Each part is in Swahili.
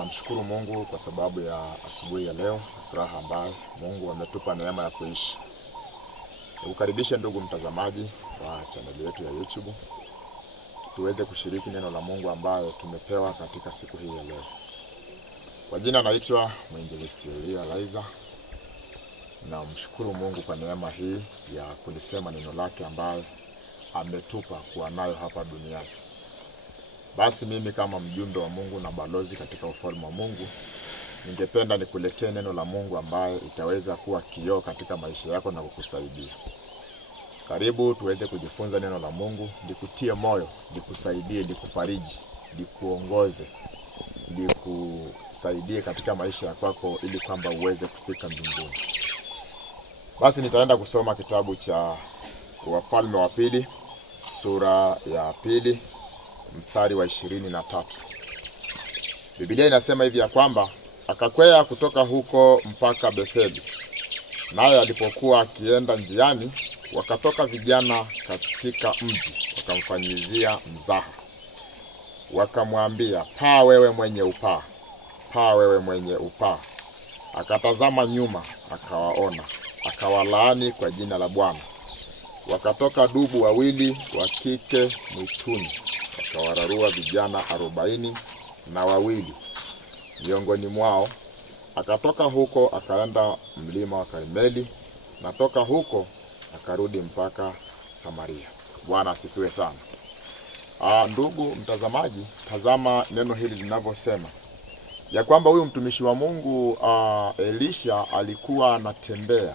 Namshukuru Mungu kwa sababu ya asubuhi ya leo, furaha ambayo Mungu ametupa neema ya kuishi. Nikukaribishe ndugu mtazamaji wa channel yetu ya YouTube. Tuweze kushiriki neno la Mungu ambayo tumepewa katika siku hii ya leo. Kwa jina naitwa Mwinjilisti Elia Laiza. Namshukuru Mungu kwa neema hii ya kulisema neno lake ambayo ametupa kuwa nayo hapa duniani. Basi mimi kama mjumbe wa Mungu na balozi katika ufalme wa Mungu, ningependa nikuletee neno la Mungu ambayo itaweza kuwa kioo katika maisha yako na kukusaidia. Karibu tuweze kujifunza neno la Mungu, likutie moyo, likusaidie, likufariji, likuongoze, likusaidie katika maisha yako ili kwamba uweze kufika mbinguni. Basi nitaenda kusoma kitabu cha Wafalme wa Pili, sura ya 2, mstari wa 23. Biblia inasema hivi ya kwamba akakwea kutoka huko mpaka Betheli. Naye alipokuwa akienda njiani, wakatoka vijana katika mji, wakamfanyizia mzaha. Wakamwambia, "Paa wewe mwenye upaa, paa wewe mwenye upaa." Akatazama nyuma, akawaona, akawalaani kwa jina la Bwana. Wakatoka dubu wawili wa kike mwituni, akawararua vijana 42 miongoni mwao. Akatoka huko akaenda mlima wa Karmeli, na toka huko akarudi mpaka Samaria. Bwana asifiwe sana. Ndugu mtazamaji, tazama neno hili linavyosema ya kwamba huyu mtumishi wa Mungu Elisha alikuwa anatembea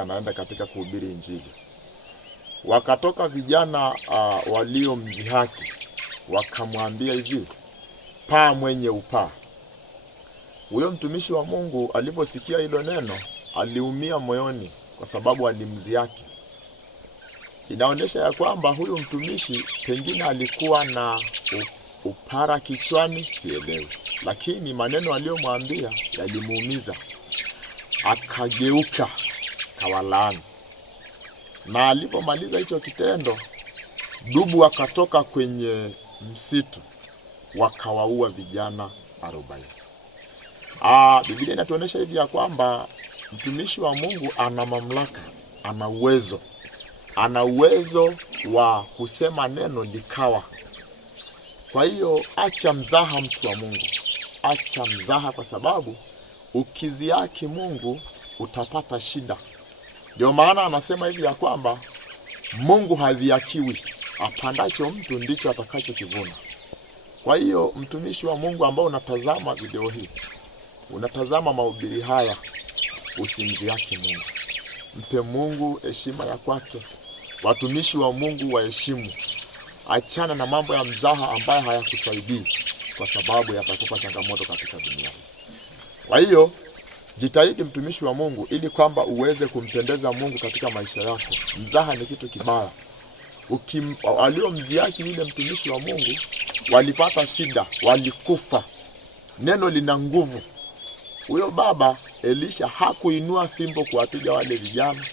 anaenda katika kuhubiri Injili. Wakatoka vijana waliomdhihaki, wakamwambia hivi, "Paa mwenye upaa." Huyo mtumishi wa Mungu aliposikia hilo neno aliumia moyoni kwa sababu alimdhihaki. Inaonyesha ya kwamba huyu mtumishi pengine alikuwa na upara kichwani, sielewi, lakini maneno aliyomwambia yalimuumiza. Akageuka kawalaani. Na alipomaliza hicho kitendo, dubu wakatoka kwenye msitu wakawaua vijana 40. Biblia inatuonyesha hivi ya kwamba mtumishi wa Mungu ana mamlaka, ana uwezo wa kusema neno likawa. Kwa hiyo acha mzaha, mtu wa Mungu, acha mzaha, kwa sababu ukiziaki Mungu utapata shida. Ndio maana anasema hivi ya kwamba Mungu hadhihakiwi, apandacho mtu ndicho atakachokivuna. Kwa hiyo mtumishi wa Mungu ambao unatazama video hii, unatazama mahubiri haya, usimdhihaki Mungu. Mpe Mungu heshima ya kwake. Watumishi wa Mungu waheshimu. Achana na mambo ya mzaha ambayo hayakusaidii, kwa sababu yatakupa changamoto katika dunia. Kwa hiyo jitahidi mtumishi wa Mungu ili kwamba uweze kumpendeza Mungu katika maisha yako. Mzaha ni kitu kibaya. Waliomdhihaki yule mtumishi wa Mungu walipata shida, walikufa. Neno lina nguvu. Huyo baba Elisha hakuinua fimbo kuwapiga wale vijana,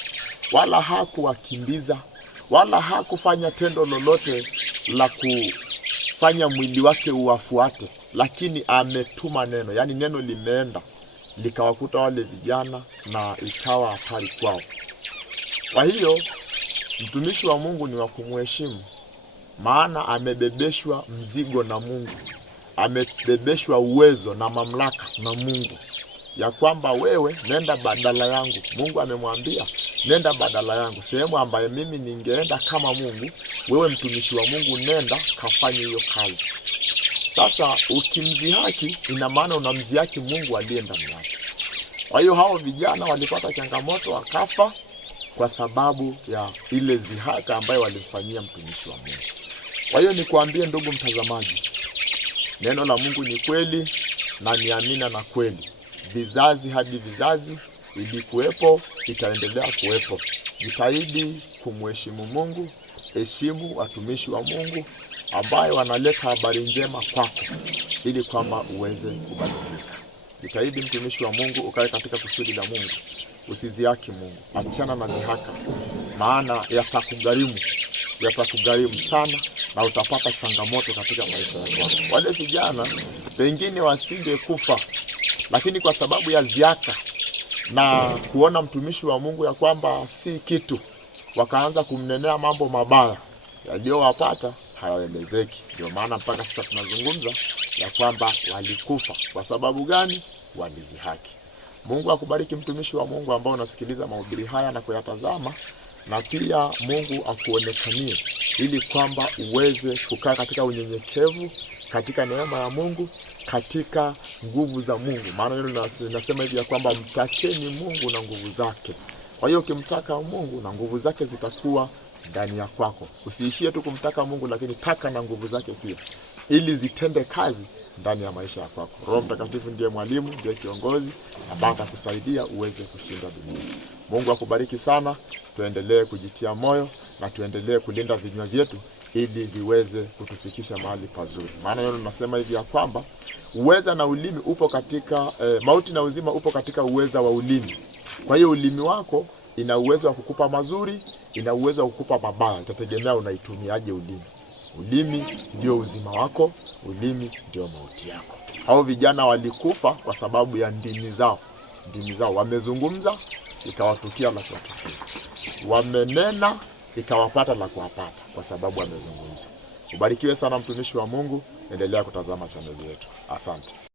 wala hakuwakimbiza, wala hakufanya tendo lolote la kufanya mwili wake uwafuate, lakini ametuma neno, yani neno limeenda likawakuta wale vijana na ikawa hatari kwao. Kwa hiyo mtumishi wa Mungu ni wa kumheshimu, maana amebebeshwa mzigo na Mungu, amebebeshwa uwezo na mamlaka na Mungu, ya kwamba wewe nenda badala yangu. Mungu amemwambia nenda badala yangu, sehemu ambayo mimi ningeenda kama Mungu, wewe mtumishi wa Mungu nenda kafanye hiyo kazi. Sasa ukimdhihaki, ina maana unamdhihaki Mungu aliye ndani yake. Kwa hiyo hao vijana walipata changamoto, wakafa kwa sababu ya ile dhihaka ambayo walimfanyia mtumishi wa Mungu. Kwa hiyo nikuambie ndugu mtazamaji, neno la Mungu ni kweli na ni amina na kweli. Vizazi hadi vizazi ilikuwepo, itaendelea kuwepo. Jitahidi kumheshimu Mungu, heshimu watumishi wa Mungu ambayo wanaleta habari njema kwako ili kwamba uweze kubadilika. Jitahidi mtumishi wa Mungu ukae katika kusudi la Mungu. Usiziaki Mungu. Achana na dhihaka, maana yatakugharimu sana na utapata changamoto katika maisha yako. Wale vijana pengine wasingekufa, lakini kwa sababu ya ziaka na kuona mtumishi wa Mungu ya kwamba si kitu, wakaanza kumnenea mambo mabaya yaliyowapata hayaelezeki. Ndio maana mpaka sasa tunazungumza ya kwamba walikufa. Kwa sababu gani? Walizihaki. Mungu akubariki mtumishi wa Mungu ambao unasikiliza mahubiri haya na kuyatazama, na pia Mungu akuonekanie ili kwamba uweze kukaa katika unyenyekevu, katika neema ya Mungu, katika nguvu za Mungu. Maana neno linasema hivi ya kwamba mtakeni Mungu na nguvu zake. Kwa hiyo ukimtaka Mungu na nguvu zake zitakuwa ndani ya kwako. Usiishie tu kumtaka Mungu, lakini taka na nguvu zake pia, ili zitende kazi ndani ya maisha yako. Roho Mtakatifu ndiye mwalimu, ndiye kiongozi ambaye atakusaidia uweze kushinda dunia. Mungu akubariki sana. Tuendelee kujitia moyo na tuendelee kulinda vinywa vyetu ili viweze kutufikisha mahali pazuri. Maana neno linasema hivi ya kwamba uweza na ulimi upo katika mauti na uzima upo katika uweza wa ulimi. Kwa hiyo ulimi wako ina uwezo wa kukupa mazuri, ina uwezo wa kukupa mabaya. Itategemea unaitumiaje ulimi. Ulimi ndio uzima wako, ulimi ndio mauti yako. Hao vijana walikufa kwa sababu ya ndimi zao. Ndimi zao wamezungumza, ikawatukia la kuwatukia. Wamenena, ikawapata la kuwapata kwa sababu wamezungumza. Ubarikiwe sana mtumishi wa Mungu. Endelea kutazama chaneli yetu. Asante.